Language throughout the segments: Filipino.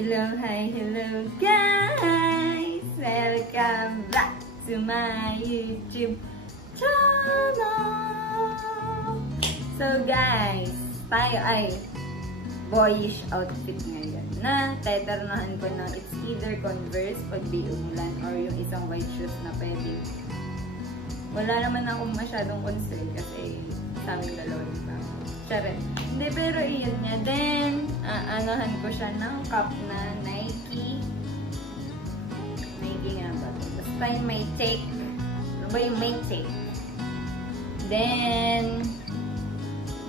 Hello, hi, hello guys! Welcome back to my YouTube channel! So guys, tayo ay boyish outfit ngayon na teternahan ko ng it's either Converse pag di umulan or yung isang white shoes na pwede. Wala naman akong masyadong concern kasi sa aming dalawa diba? Charet. Hindi, pero iyon niya. Then, aanohan ko siya ng cup na Nike. Nike nga ba ito? Basta yung may take. Ano ba yung may take? Then,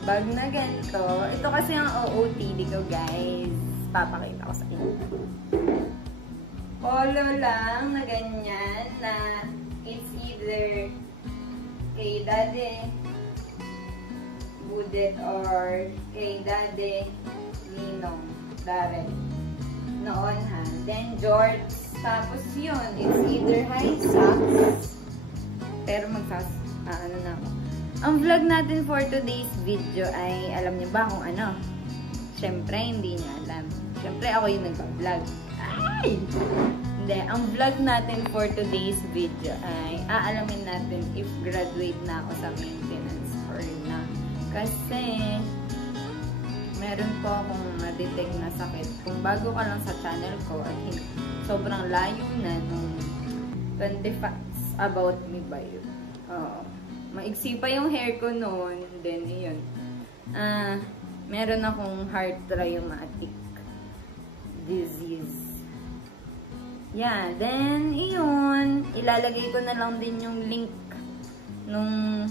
bag na ganito. Ito kasi ang OOTD ko, guys. Papakita ko sa inyo. Polo lang na ganyan na it's either kay Daddy Budet or kay Daddy Ninong Darren noon ha. Then George, tapos yun, it's either high socks pero ano na ako. Ang vlog natin for today's video ay alam niyo ba kung ano? Syempre hindi niyo alam. Syempre ako yung nagpa-vlog. Ay! Hindi, ang vlog natin for today's video ay aalamin natin if graduate na ako sa maintenance or na. Kasi, meron po akong na-detect na sakit. Kung bago ka lang sa channel ko at sobrang layo na nung 20 facts about me ba yun. Maigsi pa yung hair ko noon. Then, yun. Meron akong heart rheumatic disease. Yeah. Then, yun. Ilalagay ko na lang din yung link nung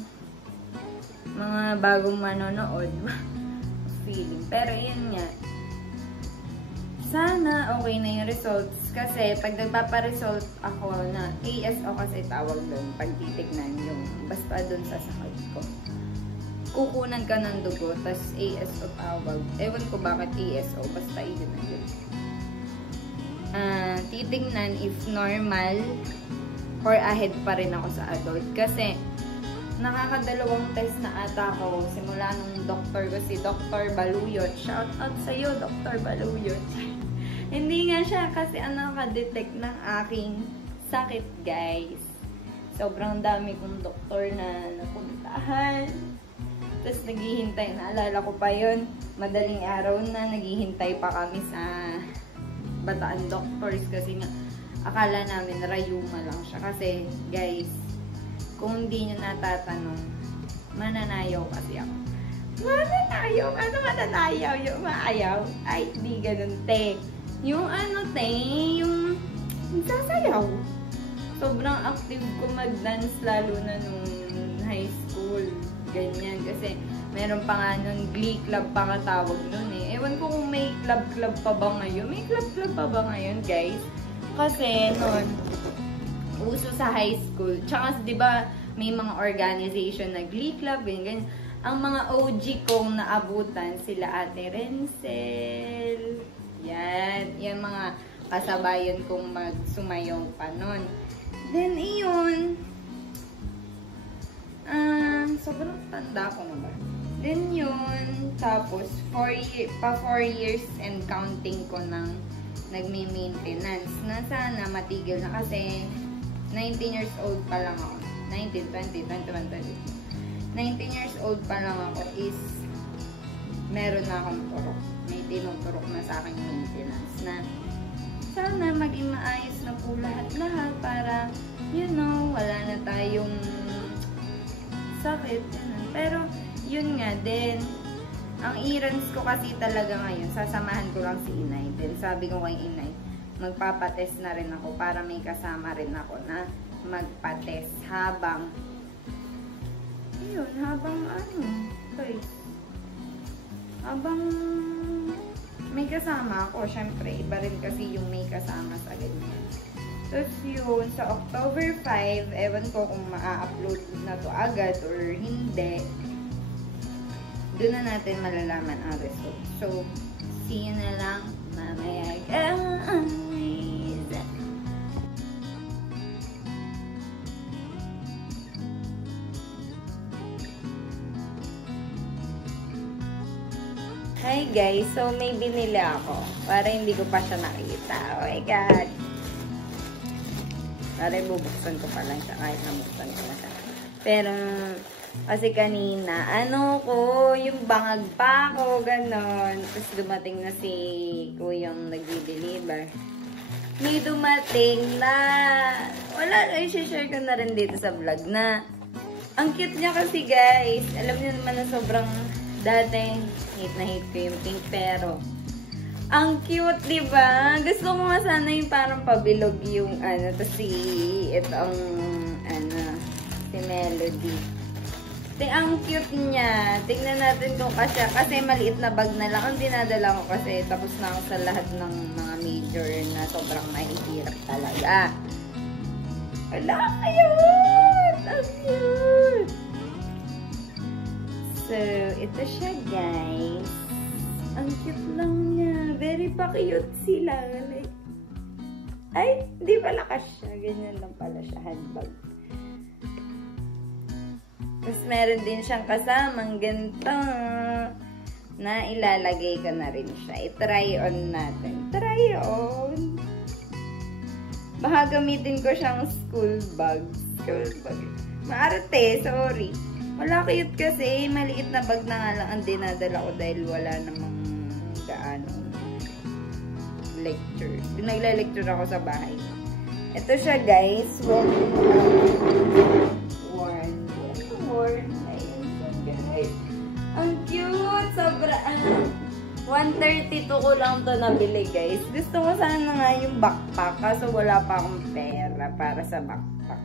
mga bagong manonood. Feeling. Pero yun nga. Sana okay na yung results. Kasi pag nagpaparesult ako na ASO kasi tawag doon. Pag titignan yung basta doon sa sakit ko. Kukunan ka ng dugo. Tas ASO tawag. Ewan ko bakit ASO. Basta yun na yun. Titignan if normal or ahead pa rin ako sa adult. Kasi nakakadalawang test na ata ako simula nung doktor ko, si Dr. Baluyot. Shout out sa'yo, Dr. Baluyot. Hindi nga siya kasi nakadetect ng aking sakit, guys. Sobrang dami kong doktor na napuntahan. Tapos naghihintay, naalala ko pa yun, madaling araw na naghihintay pa kami sa Bataan Doctors kasi nga akala namin rayuma lang siya. Kasi, guys, kung hindi nyo natatanong, mananayaw kasi ako. Mananayaw? Ano mananayaw? Yung maayaw? Ay, di ganun, te. Yung ano, te, yung sasayaw. Sobrang active ko mag-dance lalo na nung high school. Ganyan. Kasi meron pa nga nun, Glee Club pa nga tawag nun eh. Ewan ko kung may club pa ba ngayon. May club pa ba ngayon, guys? Kasi nun, uso sa high school. Tsaka, di ba, may mga organization na Glee Club, ganyan. Ang mga OG kong naabutan, sila Ate Renzel. Yan. Yan mga kasabayan kong magsumayaw pa nun. Then, iyon. Sobrang tanda ko naman. Then, yun. Tapos, 4 years and counting ko ng nagme-maintenance na sana matigil na kasi 19 years old pa lang ako. 19, 20, 21, 22. 19 years old pa lang ako is meron na akong turok. May tinuturok na sa aking maintenance na sana maging maayos na po lahat-lahat para, you know, wala na tayong sakit. Pero, yun nga din. Ang errands ko kasi talaga ngayon, sasamahan ko lang si Inay. Then sabi ko kay Inay, magpapatest na rin ako para may kasama rin ako na magpatest habang habang may kasama ako. Syempre, iba rin kasi yung may kasama sa ganyan. Tapos yun, sa October 5, ewan ko kung maa-upload na to agad or hindi. Doon na natin malalaman ang result. So, see you na lang mamaya, guys. Hi guys, so may binili ako para hindi ko pa siya nakita. Oh my god. Para bubuksan ko pa lang siya kahit nabuksan ko na siya. Pero kasi kanina, yung bangag pa ako, ganon. Tapos dumating na si kuyang nag-deliver. May dumating na, i-share ko na rin dito sa vlog na, ang cute niya kasi guys. Alam niyo naman na sobrang dati, hate na hate ko yung pink, pero ang cute, diba? Gusto ko nga sana yung parang pabilog yung tapos si Melody. Ang cute niya. Tingnan natin kung kasya. Kasi maliit na bag na lang. Ang dinadala ko kasi tapos na ako sa lahat ng mga major na sobrang mahihirap talaga. Wala, ayun! Ang cute! So, ito siya guys. Ang cute lang niya. Very pa-cute sila. Like, ay, hindi pala kasya. Ganyan lang pala siya. Handbag. Tapos meron din siyang kasamang ganito na ilalagay ko na rin siya. I-try on natin. Try on. Baka gamitin ko siyang school bag. School bag. Maarte, sorry. Wala cute kasi. Maliit na bag na nga lang ang dinadala ko dahil wala namang gaano lecture. Nagla-lecture ako sa bahay. Ito siya guys. Ang cute! Sobra, 132 ko lang to nabili guys. Gusto ko sana nga yung backpack kaso wala pa akong pera para sa backpack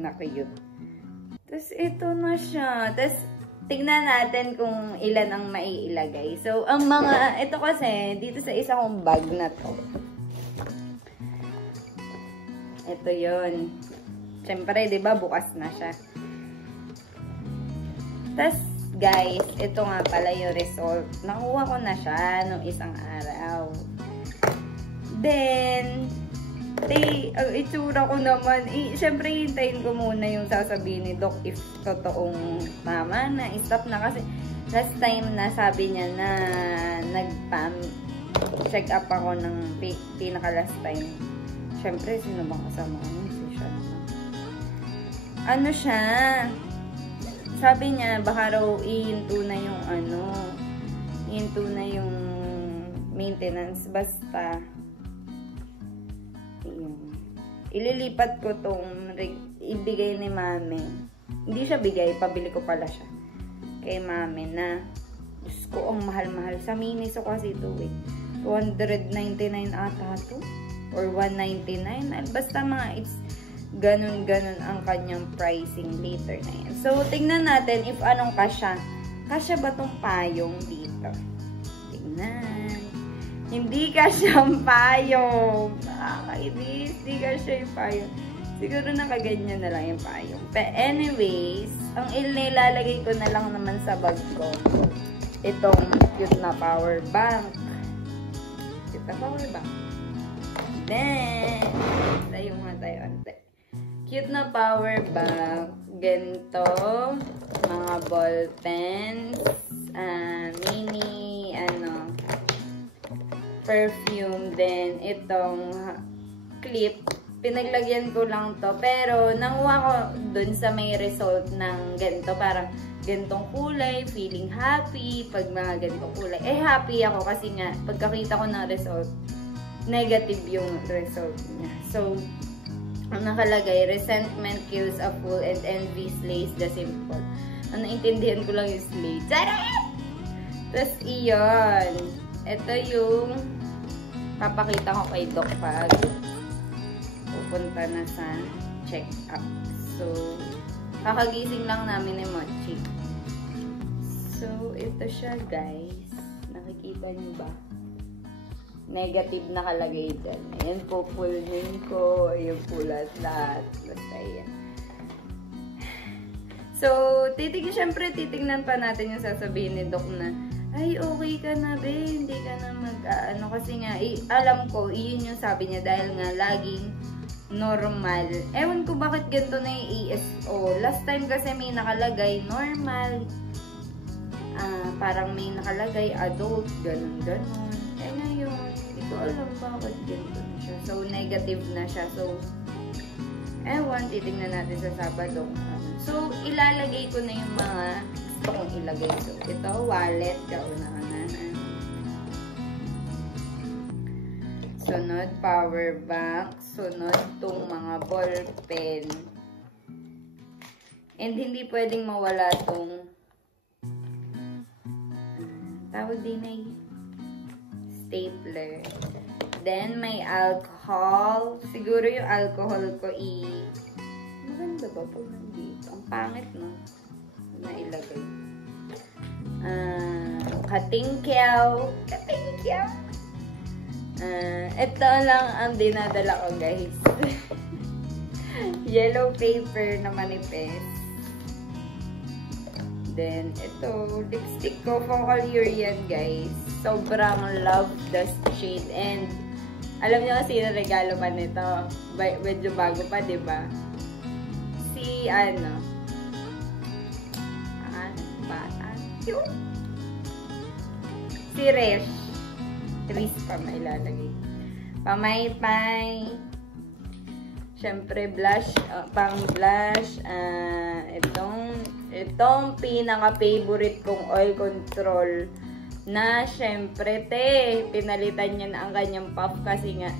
na cute. Tapos ito na siya. Tapos tignan natin kung ilan ang maiilagay. So, ang mga, ito kasi, dito sa isa kong bag na to. Ito yun. Siyempre, diba, bukas na siya. Tapos, guys, ito nga pala yung result. Nakuha ko na siya nung isang araw. Then, ang itsura ko naman, syempre hintayin ko muna yung sasabihin ni Doc if totoong mama na, stop na. Kasi last time na sabi niya na nag-check up ako ng pinaka last time. Syempre, sino bang kasama ko? Siya naman. Ano siya? Sabi niya, baka raw ihinto na yung ihinto na yung maintenance. Basta, ililipat ko tong ibigay ni mami. Hindi siya bigay, pabili ko pala siya. Kay mami na, Diyos ko, ang mahal-mahal. Sa Miniso kasi ito eh. 299 ata to. Or 199. Basta mga it's ganun-ganun ang kanyang pricing later na yan. So, tingnan natin if anong kasya. Kasya ba tong payong dito? Tingnan. Hindi kasya ang payong. Nakakainis. Hindi kasya yung payong. Siguro nakaganyan na lang yung payong. But anyways, ang nilalagay ko na lang naman sa bag ko. Itong cute na power bank. Cute na power bank. Then, tayo nga tayo ante. Cute na power bank. Ganito. Mga ball pens. Mini, perfume. Then, itong clip. Pinaglagyan ko lang to. Pero, nanguha ko dun sa may result ng ganito. Parang, ganitong kulay. Feeling happy. Pag mga ganitong kulay. Eh, happy ako kasi nga, pagkakita ko ng result, negative yung result niya. So, ang nakalagay, resentment kills a fool and envy slays the simple. Ang naintindihan ko lang yung slay. Charot! Tapos, iyon. Ito yung papakita ko kay Doc pag pupunta na sa check-up. So, kakagising lang namin ni Mochi. So, ito siya guys. Nakikita niyo ba? Negative nakalagay dyan. Ayan po, full name ko. Ayan po lahat. Basta yan. So, syempre titignan pa natin yung sasabihin ni Doc na, ay, okay ka na, be. Hindi ka na kasi nga, alam ko, iyon yung sabi niya dahil nga laging normal. Ewan ko bakit ganito na yung ESO. Last time kasi may nakalagay, normal. parang may nakalagay adult, ganun. Eh ngayon, hindi ko alam bakit ganito na siya. So, negative na siya. So, ewan, titignan natin sa Sabado. So, ilalagay ko na yung mga gusto kong ilagay. So, ito, wallet, kauna-unahan. Sunod, power bank. Sunod, itong mga ball pen. And hindi pwedeng mawala itong tawag din ay stapler. Then, may alcohol. Siguro yung alcohol ko maganda ba pag nandito? Ang pangit, no? Nailagay. Katingkyaw. Katingkyaw. Ito lang ang dinadala ko, guys. Yellow paper na manifest. Then, ito, lipstick ko. Focal yan, guys. Sobrang love the shade. And, alam niyo kasi yung regalo pa nito. Medyo bago pa, diba? Si, si Resh. Tris pa may lalagay. Pamaypay. Siyempre, blush. Pang blush. Itong pinaka-favorite kong oil control na syempre, pinalitan niya na ang kanyang puff kasi nga,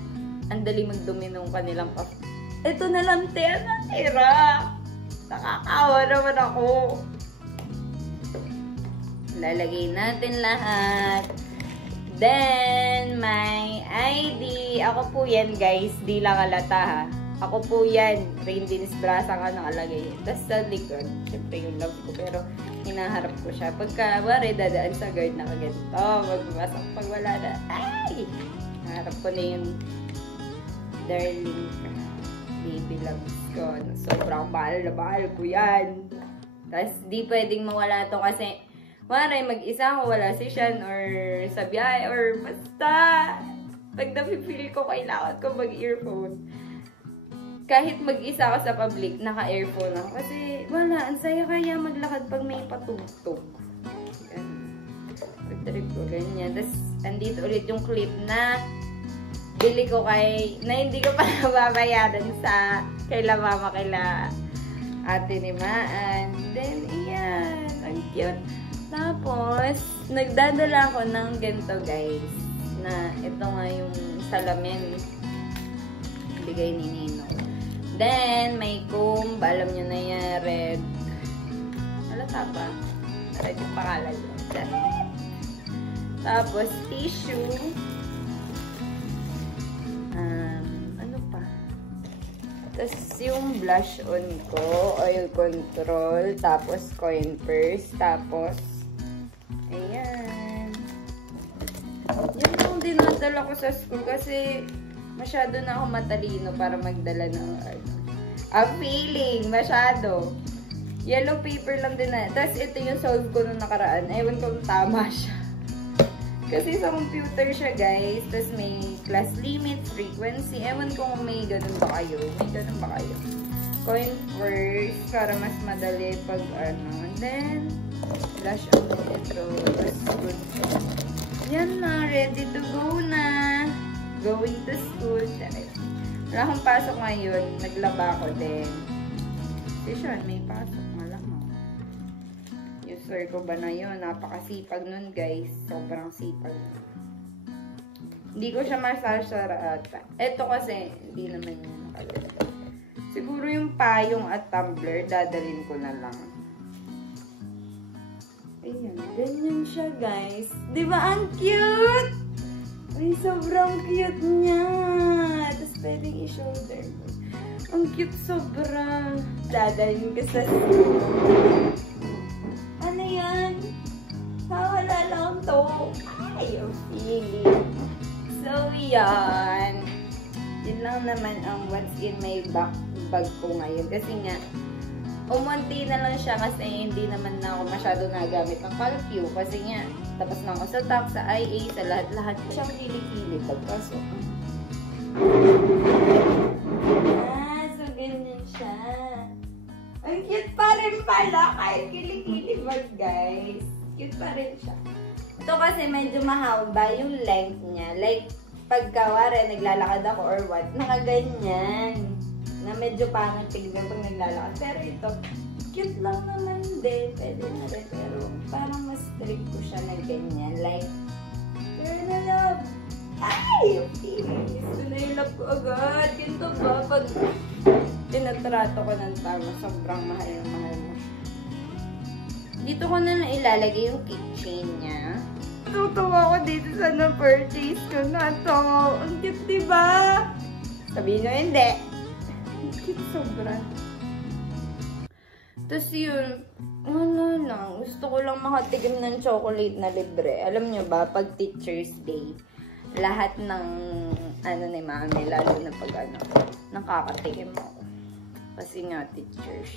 ang dali magdumi nung kanilang puff. Ito na lang, ang natira. Nakakawa naman ako. Lalagay natin lahat. Then, my ID. Ako po yan, guys. Di lang alata, ha. Ako po yan. Rain Dinis Brasa ka nakalagay. Tapos sa likod, syempre yung love ko. Pero, hinaharap ko siya. Pagka, wari, dadaan sa guard na kaganito. Magpapasok pag wala na. Ay! Hinaharap ko na yung darling baby loves ko. Sobrang mahal na mahal ko yan. Tapos, di pwedeng mawala to kasi, wari, mag-isa ako, wala si Sean, or sa biyahe, or basta, pag napipili ko, kailangan ko mag-earphone. Kahit mag-isa ako sa public, naka-earphone ako. Kasi, wala, ang saya kaya maglakad pag may patugtog. Pag-trip ko, ganyan. Tapos, andito ulit yung clip na bili ko na hindi ko pa nababayaran sa kaila mama, kaila ate ni Maan. Then, iyan. Ang cute. Tapos, nagdadala ako ng ganito, guys. Na, ito nga yung salamin. Bigay ni Nino. Then, may comb. Alam nyo na yan, red. Halata ba? Red yung pangalan yun. Tapos, tissue. Ano pa? Tapos, yung blush on ko. Oil control. Tapos, coin purse. Tapos, ayan. Yan yung dinadala ko sa school kasi masyado na ako matalino para magdala ng feeling, masyado. Yellow paper lang din na. Tapos ito yung solve ko nung nakaraan. Ewan ko kung tama siya. Kasi sa computer siya, guys. Tapos may class limit, frequency. Ewan ko kung may ganun ba kayo. May ganun ba kayo? Coin first para mas madali pag Then, flash on ito. Tapos good. Yan na. Ready to go na. Going to school. Wala akong pasok ngayon. Naglaba ko din. Sean, may pasok. Malamang. Yung sir ko ba na yun? Napakasipag nun, guys. Sobrang sipag. Hindi ko siya masasara ata. Ito kasi, hindi naman yun nakalala. Siguro yung payong at tumbler, dadalhin ko na lang. Ayan. Ganyan siya, guys. Diba ang cute? Ay, sobrang cute niya. Tapos pwedeng i-shoulder mo. Ang cute sobra. Dadalhin ko sa ano yan? Wala lang to. Ay, yung feeling. So, yan. Yun lang naman ang what's in my bag ko ngayon. Kasi nga, umunti na lang siya kasi hindi naman na ako masyado nagamit ng Calcu. Kasi nga, tapos na ako sa TAC, sa IA, sa lahat-lahat. Siyang kilikili pagpasok. So ganyan siya. Ang cute pa rin pala kahit kilikili bag, guys. Cute pa rin siya. Ito kasi medyo mahaba yung length niya. Like, pagkawari, naglalakad ako or what, nakaganyan. Na medyo pangit tignan pag naglalakad. Pero ito, cute lang naman din. Pwede na rin. Pero parang mas strict ko siya na ganyan. Like, turn na love. Ay! Gusto na yung love ko agad. Ganito ba? Pag tinatrato ko ng tama, sobrang mahal na mahal mo. Dito ko na ilalagay yung keychain niya. Tutuwa ko dito sa na-purchase ko na to. Ang cute, diba? Sabihin nyo, hindi. Ang cute sobra. Tapos yun, ano lang, gusto ko lang makatikim ng chocolate na libre. Alam nyo ba, pag Teacher's Day, lahat ng, ni mami, lalo na pag nakakatikim ako. Kasi nga, teachers.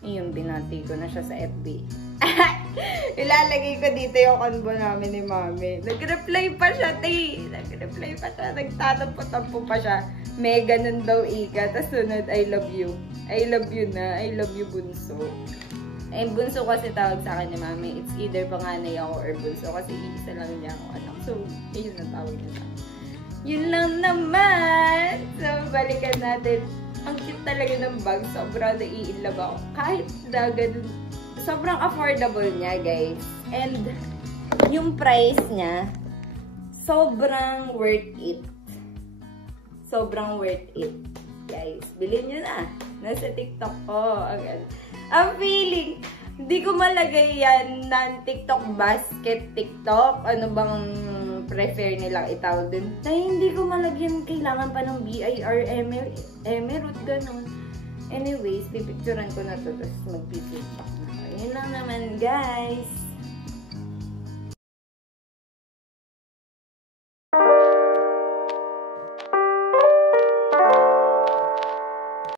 Yung binati ko na siya sa FB. Ilalagay ko dito yung convo namin ni mami. Nag-reply pa siya, Nag-reply pa siya. Nagtatampo-tampo pa siya. May ganun daw ika. Tapos sunod, I love you. I love you na. I love you, bunso. Eh, bunso kasi tawag sa akin ni mami. It's either panganay ako or bunso. Kasi isa lang niya ako anak. So, yun ang tawag niya. Yun lang naman. So, balikan natin. Ang cute talaga ng bag. Sobrang naiinlove ako. Kahit na ganun. Sobrang affordable niya, guys. And, yung price niya, sobrang worth it. Sobrang worth it. Guys, bilhin nyo na. Nasa TikTok ko. Ang feeling, hindi ko malagay yan ng TikTok basket, TikTok. Ano bang prefer nilang itawag dun? Ay, hindi ko malagyan. Kailangan pa ng BIR, Emerald, ganun. Anyways, pipicturan ko na to. Tapos mag-TikTok na. Yun lang naman, guys.